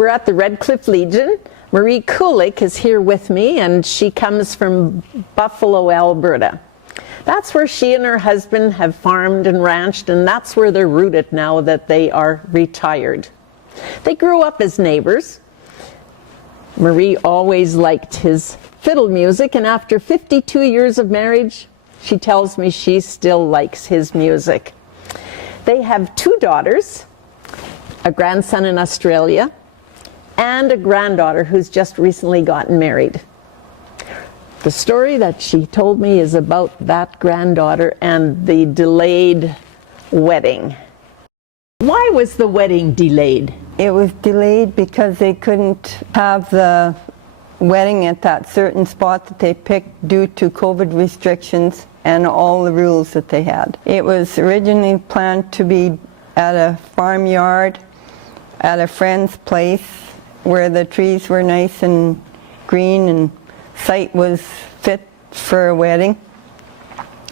We're at the Red Cliff Legion. Marie Kulyk is here with me, and she comes from Buffalo, Alberta. That's where she and her husband have farmed and ranched, and that's where they're rooted now that they are retired. They grew up as neighbors. Marie always liked his fiddle music, and after 52 years of marriage, she tells me she still likes his music. They have two daughters, a grandson in Australia, and a granddaughter who's just recently gotten married. The story that she told me is about that granddaughter and the delayed wedding. Why was the wedding delayed? It was delayed because they couldn't have the wedding at that certain spot that they picked due to COVID restrictions and all the rules that they had. It was originally planned to be at a farmyard, at a friend's place, where the trees were nice and green and site was fit for a wedding.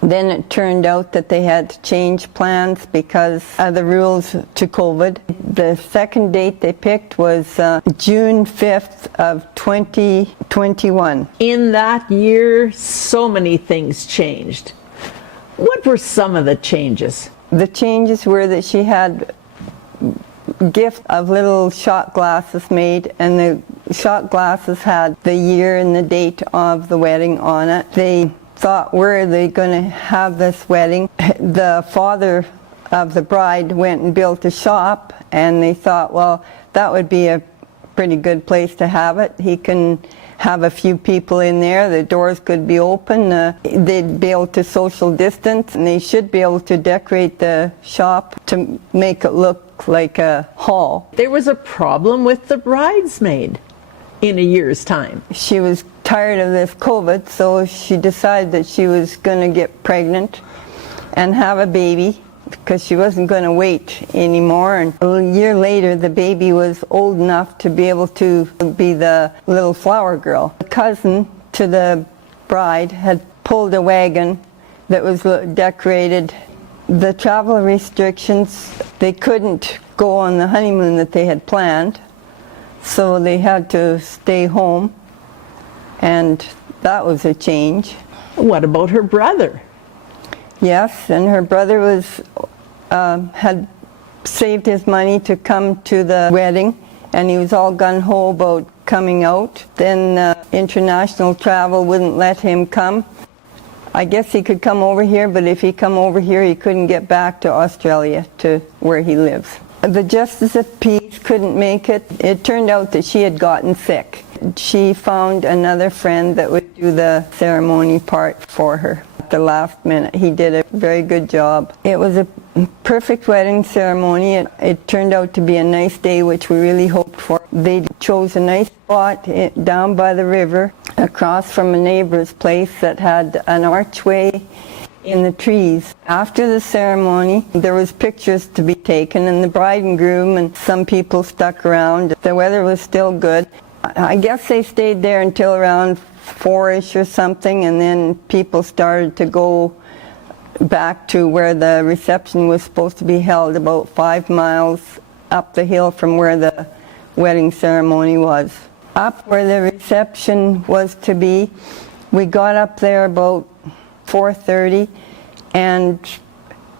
Then it turned out that they had to change plans because of the rules to COVID. The second date they picked was June 5th of 2021. In that year, so many things changed. What were some of the changes? The changes were that she had gift of little shot glasses made, and the shot glasses had the year and the date of the wedding on it. They thought, where are they going to have this wedding? The father of the bride went and built a shop, and they thought, well, that would be a pretty good place to have it. He can have a few people in there, the doors could be open, they'd be able to social distance, and they should be able to decorate the shop to make it look like a hall. There was a problem with the bridesmaid in a year's time. She was tired of this COVID, so she decided that she was going to get pregnant and have a baby because she wasn't going to wait anymore. And a year later, the baby was old enough to be able to be the little flower girl. The cousin to the bride had pulled a wagon that was decorated. The travel restrictions, they couldn't go on the honeymoon that they had planned, so they had to stay home, and that was a change. What about her brother? Yes, and her brother was had saved his money to come to the wedding, and he was all gung-ho about coming out. Then international travel wouldn't let him come. I guess he could come over here, but if he come over here, he couldn't get back to Australia, to where he lives. The Justice of Peace couldn't make it. It turned out that she had gotten sick. She found another friend that would do the ceremony part for her at the last minute. He did a very good job. It was a perfect wedding ceremony. It turned out to be a nice day, which we really hoped for. They chose a nice spot down by the river, across from a neighbor's place that had an archway in the trees. After the ceremony, there was pictures to be taken, and the bride and groom and some people stuck around. The weather was still good. I guess they stayed there until around 4-ish or something, and then people started to go back to where the reception was supposed to be held, about 5 miles up the hill from where the wedding ceremony was. Up where the reception was to be, we got up there about 4:30 and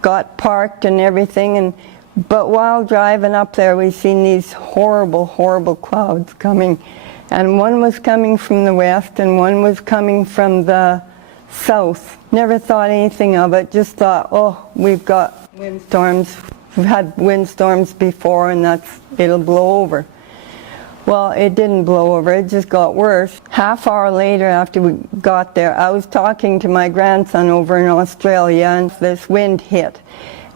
got parked and everything, but while driving up there, we seen these horrible clouds coming, and one was coming from the west and one was coming from the south. Never thought anything of it, just thought, oh, we've got windstorms. We've had windstorms before, and it'll blow over. Well, it didn't blow over, it just got worse. Half hour later after we got there, I was talking to my grandson over in Australia, and this wind hit.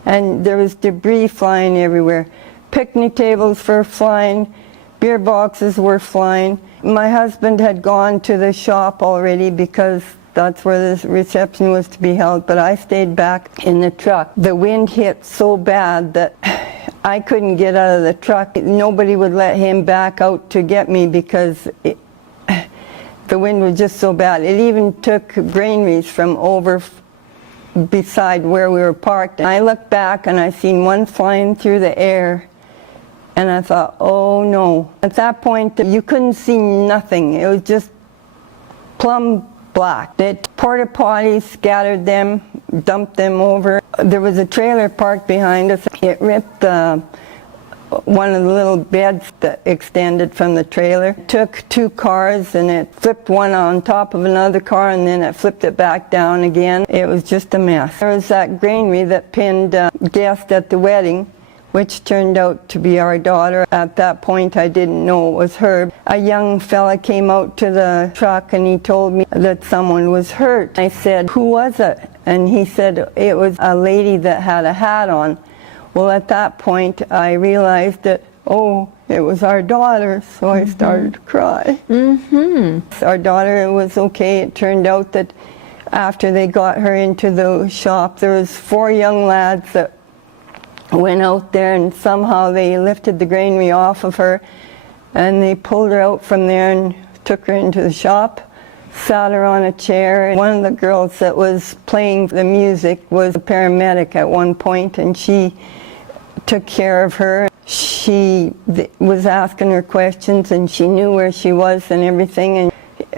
And there was debris flying everywhere. Picnic tables were flying, beer boxes were flying. My husband had gone to the shop already because that's where the reception was to be held, but I stayed back in the truck. The wind hit so bad that I couldn't get out of the truck. Nobody would let him back out to get me because the wind was just so bad. It even took granaries from over beside where we were parked. And I looked back and I seen one flying through the air And I thought, oh no. At that point, you couldn't see nothing. It was just plumb black. The porta potties scattered them, dumped them over. There was a trailer parked behind us. It ripped one of the little beds that extended from the trailer. It took two cars and it flipped one on top of another car, and then it flipped it back down again. It was just a mess. There was that granary that pinned a guest at the wedding, which turned out to be our daughter. At that point, I didn't know it was her. A young fella came out to the truck and he told me that someone was hurt. I said, who was it? And he said it was a lady that had a hat on. Well, at that point, I realized that, oh, it was our daughter, so I started to cry. Our daughter was okay. It turned out that after they got her into the shop, there was 4 young lads that went out there, and somehow they lifted the granary off of her, and they pulled her out from there and took her into the shop, sat her on a chair. One of the girls that was playing the music was a paramedic at one point, and she took care of her. She was asking her questions, and she knew where she was and everything, and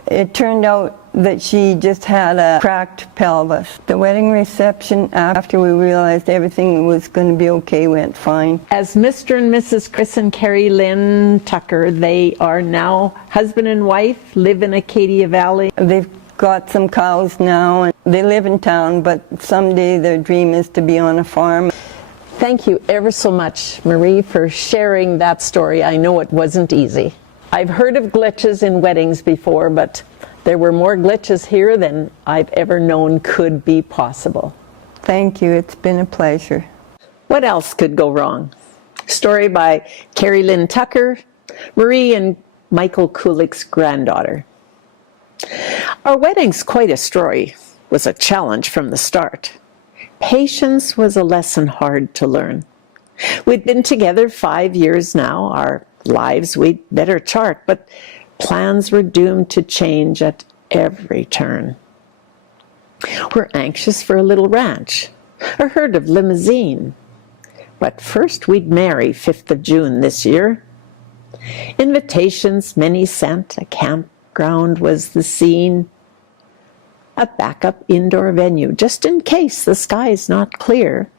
it turned out that she just had a cracked pelvis. The wedding reception, after we realized everything was going to be okay, went fine. As Mr. and Mrs. Chris and Carrie Lynn Tucker, they are now husband and wife, live in Acadia Valley. They've got some cows now, and they live in town, but someday their dream is to be on a farm. Thank you ever so much, Marie, for sharing that story. I know it wasn't easy. I've heard of glitches in weddings before, but there were more glitches here than I've ever known could be possible. Thank you. It's been a pleasure. What else could go wrong? Story by Carrie Lynn Tucker, Marie and Michael Kulyk's granddaughter. Our wedding's quite a story. Was a challenge from the start. Patience was a lesson hard to learn. We'd been together 5 years now. Our lives we'd better chart, but plans were doomed to change at every turn. We're anxious for a little ranch, a herd of limousine. But first we'd marry 5th of June this year. Invitations many sent, a campground was the scene. A backup indoor venue, just in case the sky's not clear.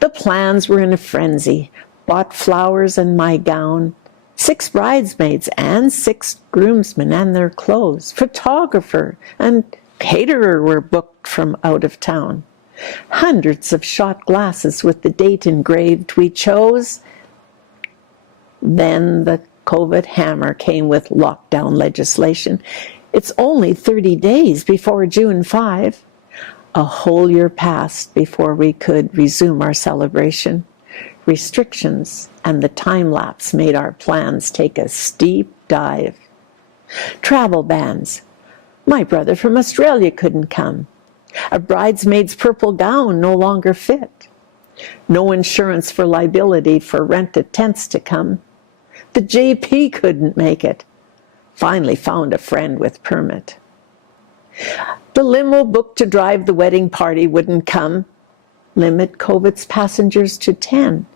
The plans were in a frenzy, bought flowers and my gown, 6 bridesmaids and 6 groomsmen and their clothes, photographer and caterer were booked from out of town. Hundreds of shot glasses with the date engraved we chose. Then the COVID hammer came with lockdown legislation. It's only 30 days before June 5. A whole year passed before we could resume our celebration. Restrictions and the time lapse made our plans take a steep dive. Travel bans. My brother from Australia couldn't come. A bridesmaid's purple gown no longer fit. No insurance for liability for rented tents to come. The JP couldn't make it. Finally found a friend with permit. The limo booked to drive the wedding party wouldn't come. Limit COVID's passengers to 10.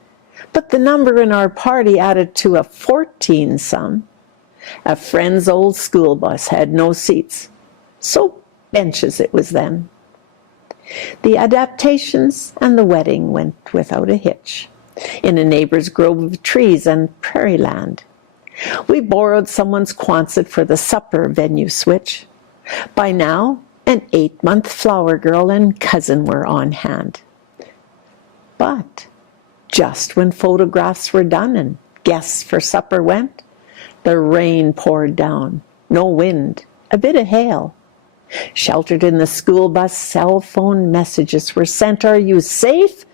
But the number in our party added to a 14 sum. A friend's old school bus had no seats. So benches it was then. The adaptations and the wedding went without a hitch. In a neighbor's grove of trees and prairie land. We borrowed someone's Quonset for the supper venue switch. By now, an 8-month flower girl and cousin were on hand. But just when photographs were done and guests for supper went, the rain poured down. No wind, a bit of hail. Sheltered in the school bus, cell phone messages were sent. Are you safe?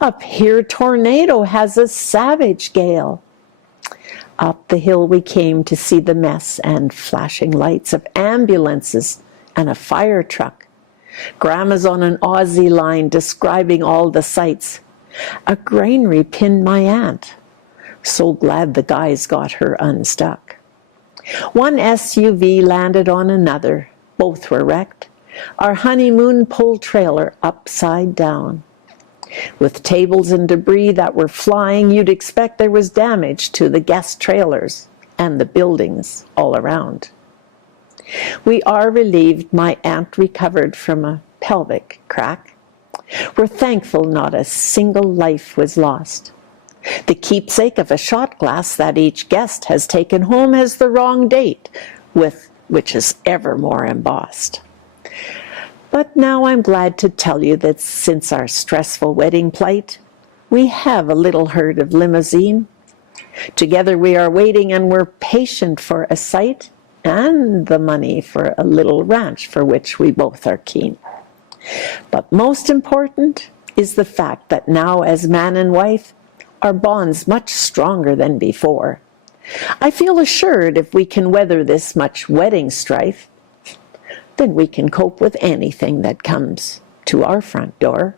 Up here, tornado has a savage gale. Up the hill we came to see the mess and flashing lights of ambulances and a fire truck. Grandma's on an Aussie line describing all the sights. A granary pinned my aunt. So glad the guys got her unstuck. One SUV landed on another. Both were wrecked. Our honeymoon pulled trailer upside down. With tables and debris that were flying, you'd expect there was damage to the guest trailers and the buildings all around. We are relieved my aunt recovered from a pelvic crack. We're thankful not a single life was lost. The keepsake of a shot glass that each guest has taken home has the wrong date, with which is ever more embossed. But now I'm glad to tell you that since our stressful wedding plight, we have a little herd of limousine. Together we are waiting and we're patient for a sight and the money for a little ranch for which we both are keen. But most important is the fact that now as man and wife, our bond's much stronger than before. I feel assured if we can weather this much wedding strife, then we can cope with anything that comes to our front door.